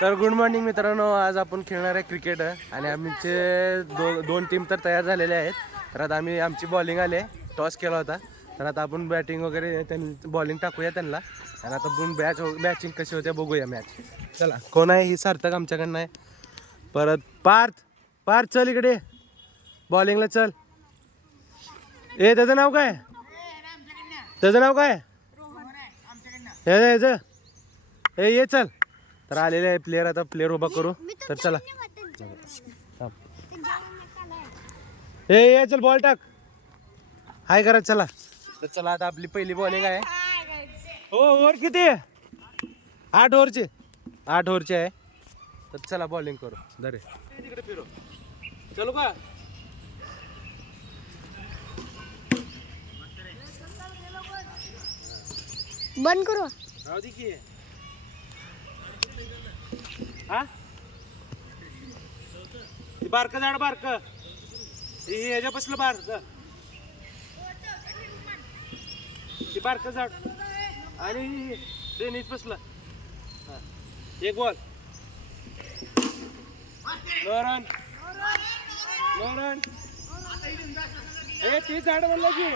तर good morning मित्रांनो आज आपण खेळणार आहे क्रिकेट आणि आमचे दो दोन टीम तर तयार झालेले आहेत. तर आता आम्ही आमची बॉलिंग आले टॉस केला होता. तर आता आपण बॅटिंग वगैरे त्यांनी बॉलिंग टाकूया त्यांना. आणि आता आपण बॅच बॅचिंग कशी होते बघूया मॅच चला कोण आहे? ही सार्थक आमच्याकडनं आहे. परत पार्थ. पार्थ चल इकडे. बॉलिंगला चल. ए त्याचं नाव काय? त्याचं नाव काय? ह्याचं हे ये चल. तर आलेले आहे प्लेअर आता प्लेअर उभा करू. तर चला. ए ये चल बॉल टाक. हाय करा चला. तर चला आता आपली पहिली बॉलिंग आहे. हो ओव्हर किती? आठ ओव्हरची आठ ओव्हरची आहे. तर चला बॉलिंग करू. दरे तिकडे फिरो चलो का? बंद करू. हा? बारक बारकं झाड बारकं. ह्याच्या बसलं बारक. ते बारकं झाड. आणि टेनिस बसलं एक बॉल नो रन नो हे ते झाड म्हणलं की.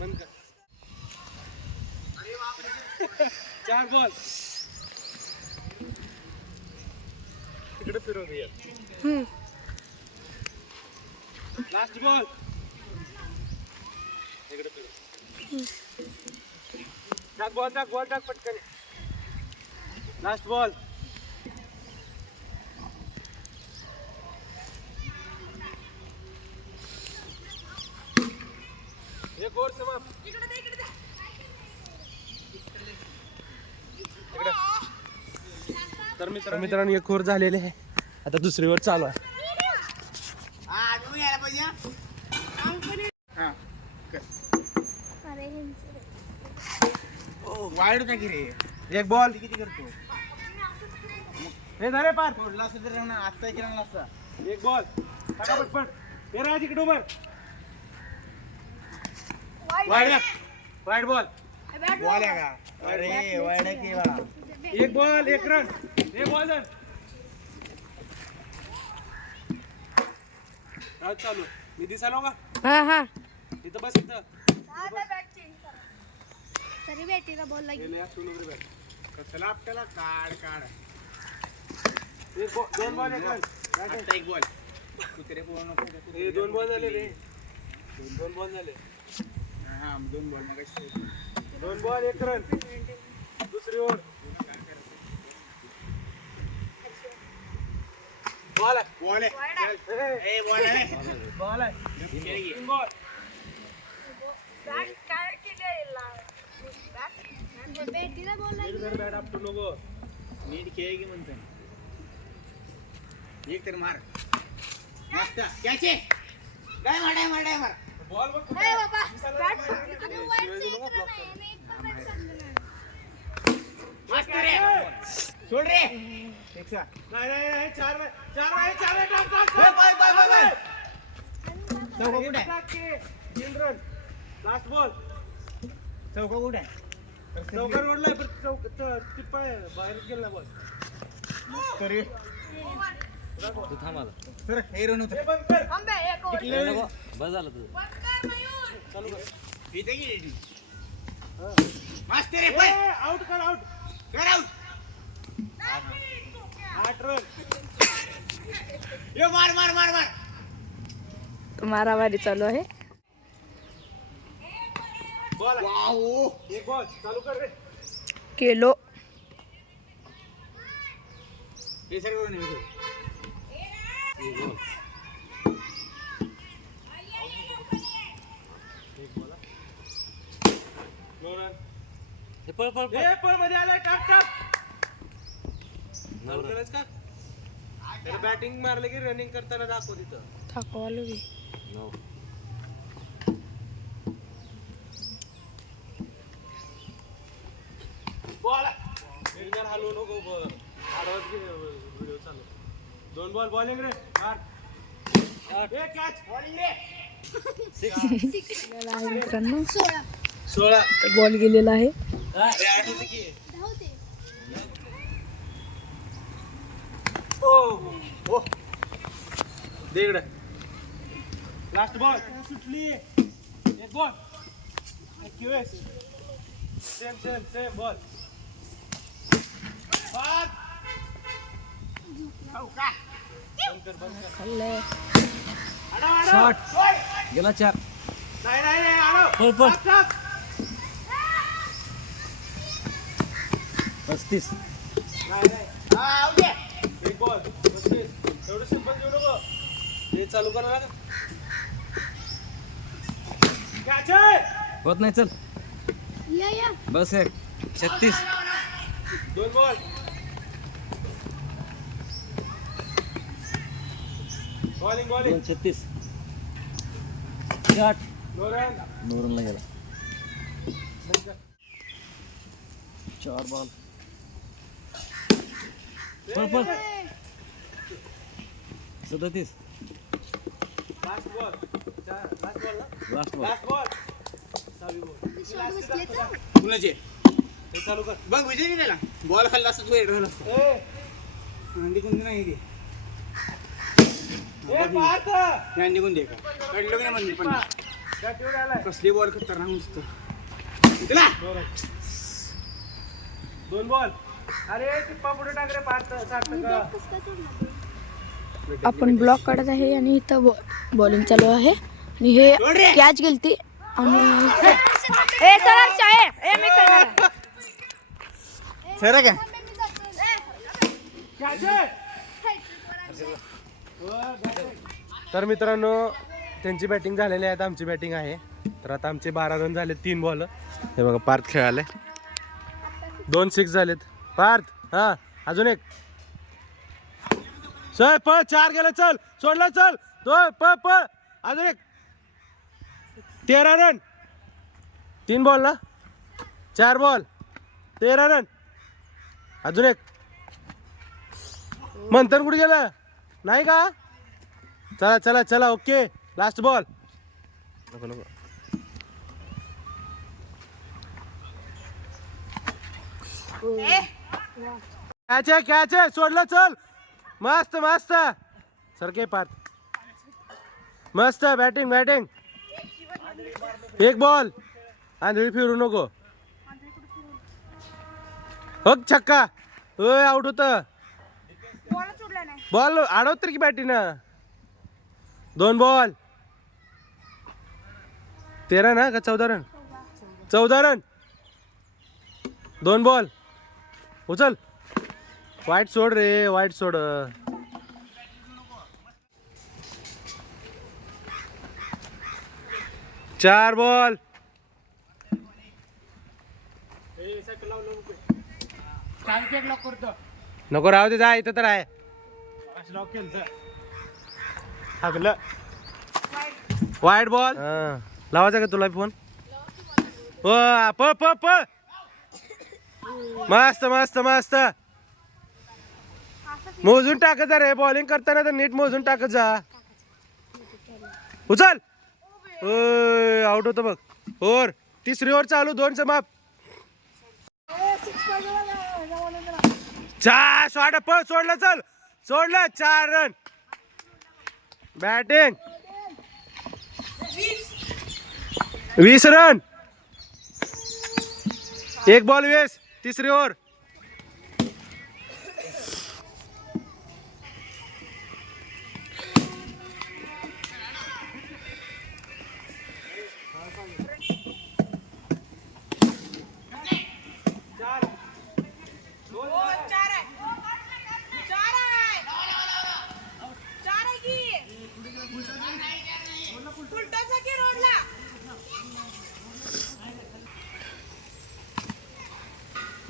बंद कर. चार बॉल तिकडे फिरवूया लास्ट बॉल इकडे फिरव टाक बॉल टाक बॉल टाक पटकन लास्ट बॉल एक ओव्हर समाप्त। तर मित्रांनो मित्रांनो एक ओव्हर झालेले आहे. आता दुसरी ओव्हर चालू आहे. वाईट होता की रे. एक बॉल किती करतो? हे झाले पार. सोडला असता तर ना आत्ता केला नसता एक बॉल टाका पटपट. हे राज इकडे उभं. वाईड वाईड बॉल बॉल आहे का? अरे वाईट आहे की बा. एक बॉल एक रन. हे बॉल राज चालू. मी दिसालो का? हा हा. इथं बस इथं. तरी बॅटीला बॉल लागेल. आपल्याला काढ काढ. एक बॉल दोन बॉल एक रन. आता एक बॉल. कुत्रे नको? हे दोन बॉल झाले रे दोन दोन बॉल झाले. हा दोन बॉल मग दोन बॉल एक रन. दुसरी ओव्हर नीट खेळ की म्हणतोय. एक तर मार. मस्त. कॅचे काय मार मार मार. मार बॉल बघ नाही बाबा बॅट. मस्त रे. सोड रे. एक सा नाही नाही नाही, चार आहे, चार आहे, चार आहे, टाक, टाक, ए, टाक. Bye, bye, bye, bye. चौका कुठे? आहे टाक की. तीन रन. लास्ट बॉल चौका कुठे? आहे चौकार ओढलाय पण चौक टिप्पा आहे, बाहेरच गेला बॉल सर हे रण हे बंद कर. आंबे, एक ओव्हर. चालू कर. इथे गेली हा. मस्त रे पळ. आउट कर आउट कर आउट आठ रन ये मार मार मार मार. मारामारी चालू आहे. बॉल. आहे. वाओ एक बॉल चालू कर रे. केलो. पळ पळ पळ. मध्ये आलाय. टाक टाक चालू करायचं का? त्याला बॅटिंग मारलं की रनिंग करताना दाखव तिथं. थाकवालो बी बॉल निर्धार हलवू नको ब- आडवाच घे व्हिडिओ चालू. दोन बॉल बॉलिंग रे. मार. ए कॅच बॉलिंग रे. मित्रांनो सोळा बॉल गेलेला आहे. अरे आठ होते की. ओ दे इकडे लास्ट बॉल सुटली एक ball same same same ball shot गेला चार नाही नाही नाही आलो पळ पळ टाक, टाक. पस्तीस नाही नाही बत्तीस एवढं सिंपल देऊ नको. हे चालू करा लागेल. होत नाही चल. या या. बस एक. छत्तीस. दोन बॉल बॉलिंग बॉलिंग छत्तीस. शॉट गेला. चार बॉल पळ पळ सदतीस लास्ट बॉल लास्ट बॉल ना लास्ट बॉल लास्ट बॉल सहावी बॉल शॉट बसले तर. कुणाचे चालू कर. बघ विजय त्याला बॉल खाल्ला असता तू एडवला अंडी नाही आहे का की नाही पण कसली बॉल खतरनाक नुसतं. तुला दोन बॉल अरे टिप्पा पुढे टाक रे काय सोडणार? आपण ब्लॉक काढत आहे आणि इथं बॉलिंग चालू आहे. आणि हे. कॅच गेलती. आणि. तर मित्रांनो त्यांची बॅटिंग झालेली आहे आता आमची बॅटिंग आहे. तर आता आमचे बारा रन झाले तीन बॉल हे बघा पार्थ खेळाले दोन सिक्स झालेत. पार्थ हा अजून एक. चल पळ चार गेले चल. सोडला चल. दोन पळ पळ. अजून एक. तेरा रन तीन बॉल ना? चार बॉल तेरा रन अजून एक. मंथन कुठे गेलं? नाही का? चला चला चला ओके. लास्ट बॉल नको नको कॅच आहे कॅच आहे. सोडलं चल. मस्त मस्त. सरके पार्थ. मस्त बॅटिंग बॅटिंग एक बॉल आंधळी फिरू नको. हो छक्का. होय आउट होत. बॉल आडवत तर की बॅटिंग दोन बॉल तेरा ना का चौदा रन चौदा रन दोन बॉल उचल. वाईट सोड रे वाईट सोड. चार बॉल. नको राहू दे जा इथं तर आहे. वाईट बॉल. लावायचा का तुला फोन? पळ पळ पळ. मस्त मस्त मस्त. मोजून टाकत जा रे बॉलिंग करताना तर नीट मोजून टाकत जा. उचल. आउट होतं बघ. ओर तिसरी ओवर चालू दोनचं माप. चार शॉट पळ सोडलं चल. सोडलं चार रन बॅटिंग वीस रन एक बॉल वेस तिसरी ओवर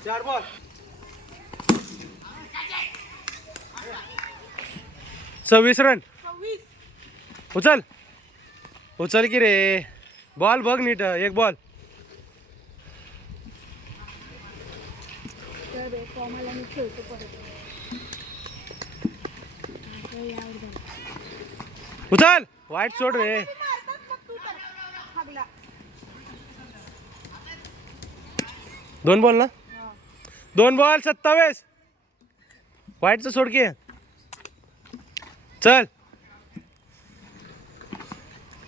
चार बॉल. सव्वीस रन उचल. उचल की रे. बॉल बघ नीट एक बॉल. उचल. वाईट सोड रे. दोन बॉल ना? दोन बॉल सत्तावीस. वाईटचं सोड की. चल.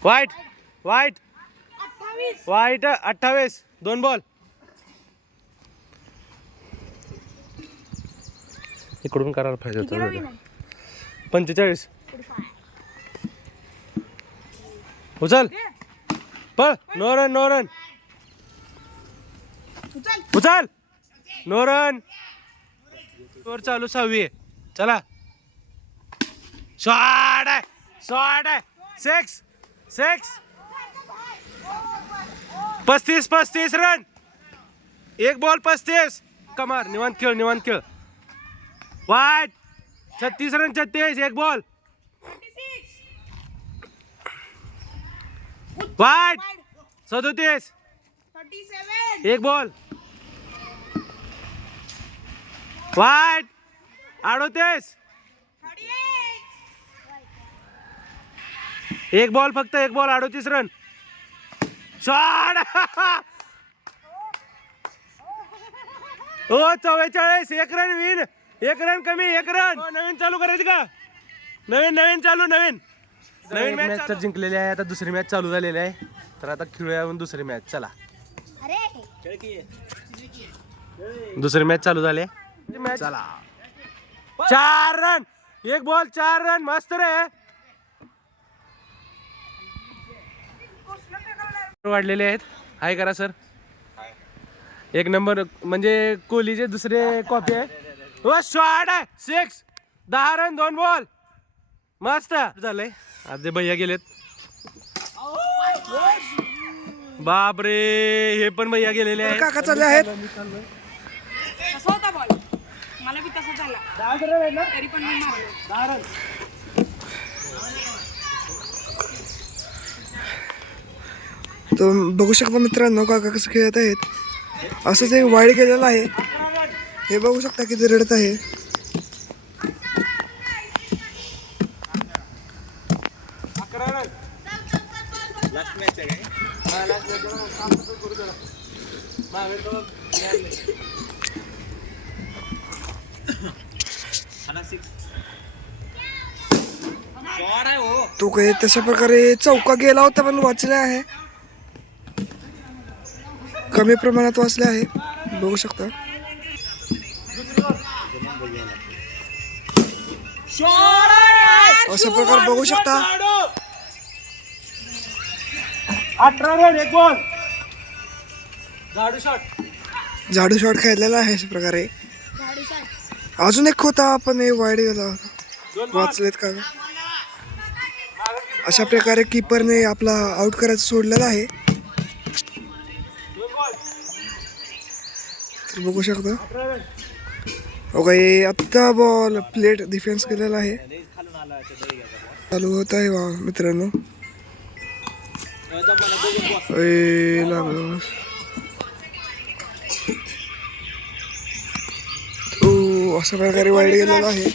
वाईट वाईट. वाईट अठ्ठावीस. दोन बॉल. इकडून करायला पाहिजे होतं पंचेचाळीस. उचल. पळ. नो रन नो रन उचल. नो रन वर चालू सहावी चला. शॉट आहे. शॉट आहे. सिक्स. सिक्स. पस्तीस पस्तीस रन. एक बॉल पस्तीस. कमार निवांत खेळ निवांत खेळ. वाईट. छत्तीस रन छत्तीस. एक बॉल. वाईट. सदोतीस. एक बॉल. वाईट अडोतीस एक बॉल फक्त एक बॉल अडोतीस रन. शॉट हो चव्वेचाळीस. एक रन विन एक रन कमी एक रन. हो, नवीन चालू करायचं का? नवीन नवीन चालू नवीन. नवीन मॅच तर जिंकलेली आहे. आता दुसरी मॅच चालू झालेली आहे. तर आता खेळूया दुसरी मॅच चला. अरे. दुसरी मॅच चालू झाली. आहे. चला. चार रन एक बॉल चार रन मस्त रे. वाढलेले आहेत. हाय करा सर एक नंबर म्हणजे कोहलीचे दुसरे कॉपी आहे. शॉट आहे. सिक्स दहा रन दोन बॉल मस्त. झालंय. अर्धे भैया गेलेत. बापरे हे पण भैया गेलेले आहेत. काका चालले आहेत. मला बी तसा झाला. तरी पण मी मारलो. तर बघू शकता मित्रांनो काका कसं खेळत आहेत. असंच एक वाईड केलेलं आहे. हे बघू शकता किती रडत आहे लास्ट मॅच आहे काय शॉट आहे तो काही तशा प्रकारे चौका गेला होता पण वाचले आहे. कमी प्रमाणात वाचले आहे. बघू शकता. अशा प्रकारे बघू शकता. झाडू शॉट. झाडू शॉट खेळलेला आहे अशा प्रकारे. अजून एक होता पण हे वाईड गेला होता. वाचलेत का? अशा प्रकारे कीपरने आपला आउट करायचं सोडलेला आहे. तर बघू शकता. हो ओके आत्ता बॉल प्लेट डिफेन्स केलेला आहे. चालू होत आहे वा मित्रांनो. ए, ओ अशा प्रकारे वाईट गेलेला आहे.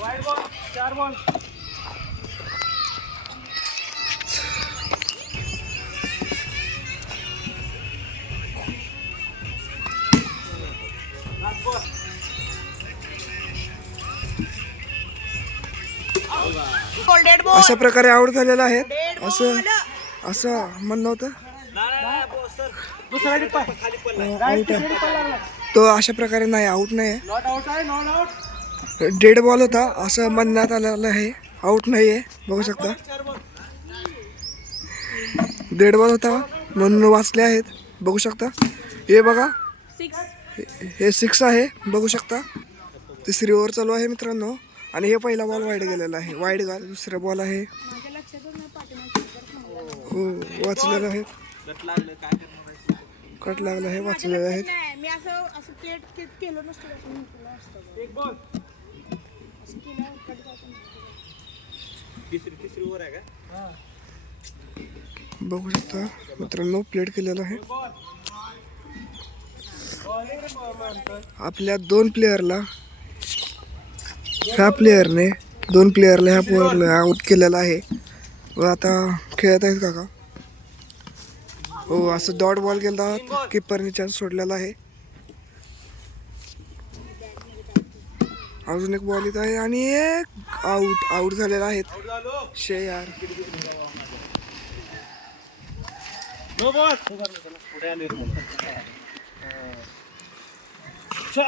अशा प्रकारे आउट झालेला आहे. असं असं म्हणणं होतं. आहे तो अशा प्रकारे नाही आउट नाही आहे. डेड बॉल होता असं म्हणण्यात आलेलं आहे. आउट नाही आहे बघू शकता. डेड बॉल होता म्हणून वाचले आहेत. बघू शकता. हे बघा. हे- हे सिक्स आहे बघू शकता. तिसरी ओव्हर चालू आहे मित्रांनो. आणि हे पहिला बॉल वाईट गेलेला आहे. वाईट गाल दुसरा बॉल आहे. हो वाचलेलं आहे. कट लागला आहे वाचलेला आहे. बघू शकता मित्रांनो प्लेट केलेलं आहे. आपल्या दोन प्लेयरला ह्या प्लेयरने दोन प्लेयरला ह्या प्लेयरला आउट केलेला आहे. व आता खेळत आहेत काका. हो असं डॉट बॉल गेला किपरने चान्स सोडलेला आहे. अजून एक बॉल येत आहे आणि एक आउट आउट झालेला आहेत शे यार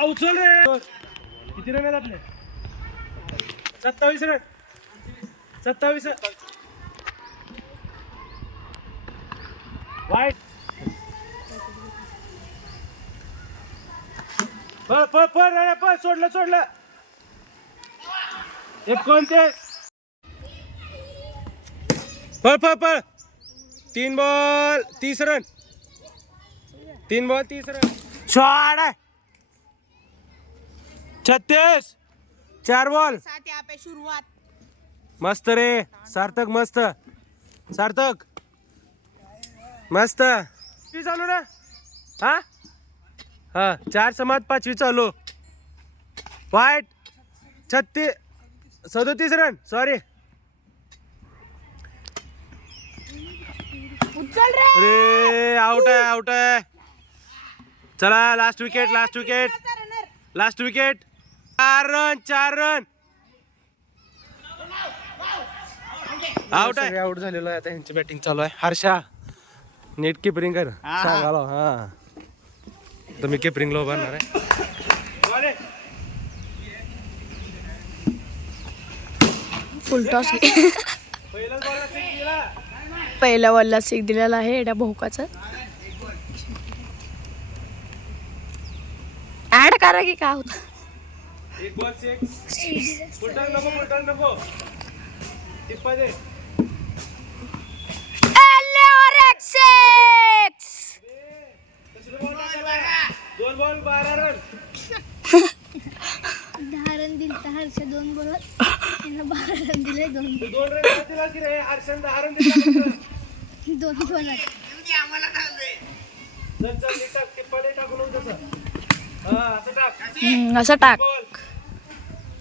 उचल रे. किती रन आहेत आपले? सत्तावीस रन सत्तावीस. वाईट. पळ पळ पळ रे पळ सोडलं सोडलं. एकोणतीस पळ पळ पळ तीन बॉल तीस रन. तीन बॉल तीस रन. शॉट आहे छत्तीस. चार बॉल. साथ मस्त रे. सार्थक मस्त. सार्थक. मस्त. चालू ना हा? हा चार समाज पाचवी चालू. वाईट. छत्तीस सदोतीस रन सॉरी अरे आउट आहे आउट आहे. चला last wicket last wicket last wicket चार रन चार रन आउट आहे आउट झालेलो आहे. आता यांची बॅटिंग चालू आहे. हर्षा नेट किपरिंग कर. सांगालो हा. तर मी किपरिंगला उभारणार आहे. फुल टॉस पहिल्या बॉलला सिक दिलेला आहे एडा भोकाचं ऍड करा की का होत? एक बॉल सिक्स फुलटन नको फुलटन नको. टिप्पा दे. दोन बॉल बारा रन दहा रन दिले तर हर्ष दोन त्यांना बारा रन दिले दोन दोन रन दिला की रे? हर्षन दहा रन दिला. दोन चल नीट टाक टिप्पा दे टाकून असं टाक. असं टाक. बॉल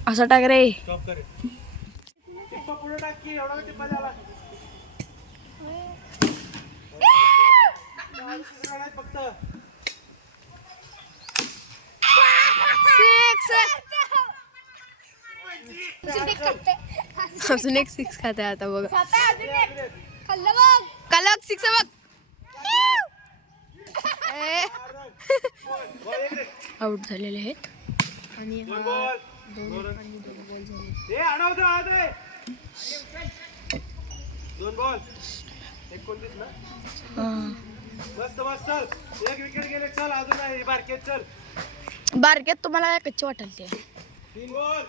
असं टाक रे. अजून एक सिक्स खाते आता बघा. कलक सिक्स बघ. आउट झालेले आहेत. आणि दोन बॉल. एकोणतीस ना. मस्त मस्त. एक विकेट गेले चल अजून आहे बारकेत चल. बारक्यात तुम्हाला काय कच्चे वाटेल ते? तीन बॉल.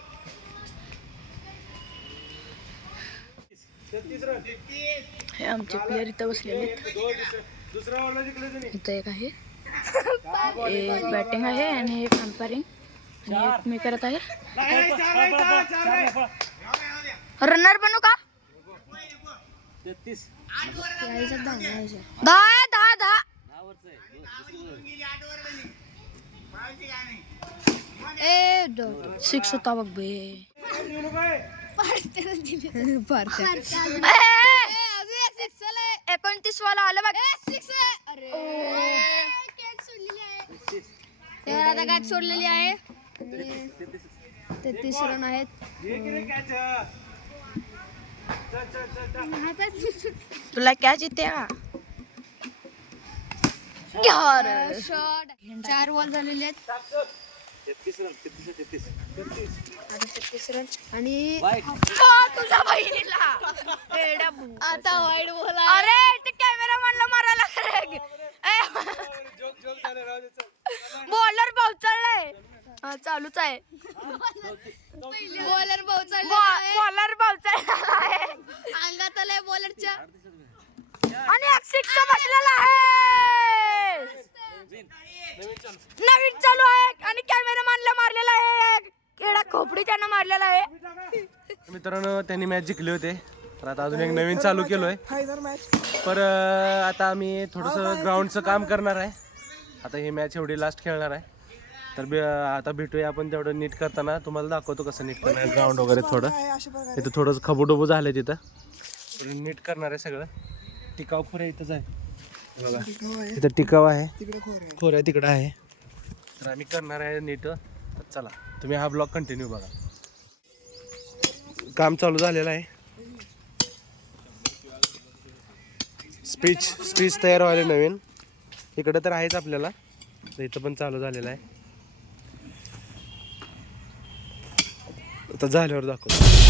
छत्तीस रन. हे आमचे प्लेअर इथं बसलेले आहेत. दोन दुसरं दुसरा बॉलला जिंकले तुम्ही. इथं एक आहे. एक बॅटिंग आहे आणि एक अंपायरिंग. एक मी करत आहे. रनर बनू का? दहा दहा दहा ए सिक्स होता बघ बे येऊ आहे. एकोणतीस वाला आलं बघ। आता काय सोडलेली आहे तेहतीस रन आहेत. तुला कॅच येते का यार. शॉट चार बॉल झालेले आहेत. आणि तुझ्या बहिणीला. आता वाईट बॉल अरे ते कॅमेरा मानला मारायला खरे बॉलर पावसाळलाय हा चालूच आहे. बॉलर पोहोचला बॉलर पावसाळला आहे. अंगात आलाय बॉलरच्या. आणि एक सिक्स बसलेला आहे. नवीन चालू आहे आणि कॅमेरा मानला मारलेला आहे एडा खोपडी त्यानं मारलेला आहे. मित्रांनो त्यांनी मॅच जिंकले होते. तर आता अजून एक नवीन चालू केलोय. फायनल मॅच पर आता आम्ही थोडंसं ग्राउंडचं काम करणार आहे. आता ही मॅच एवढी लास्ट खेळणार आहे. तर बे- आता भेटूया आपण तेवढं नीट करताना. तुम्हाला दाखवतो कसं नीट करणार ग्राउंड वगैरे थोडं. अशा प्रकारे. इथं थोडंसं खबूडबू झालं तिथं. थोडं नीट करणार आहे सगळं. टिकाव खोऱ्या इथंच आहे. हे बघा. हो आहे. इथं टिकाव आहे. तिकडे खोर आहे. खोऱ्या तिकडं आहे. तर आम्ही करणार आहे नीट. तर चला तुम्ही हा ब्लॉग कंटिन्यू बघा. काम चालू झालेलं आहे. स्पीच स्पीच तयार व्हायला नवीन. इकडं तर आहेच आपल्याला. तर इथं पण चालू झालेलं आहे. आता झाल्यावर दाखवतो.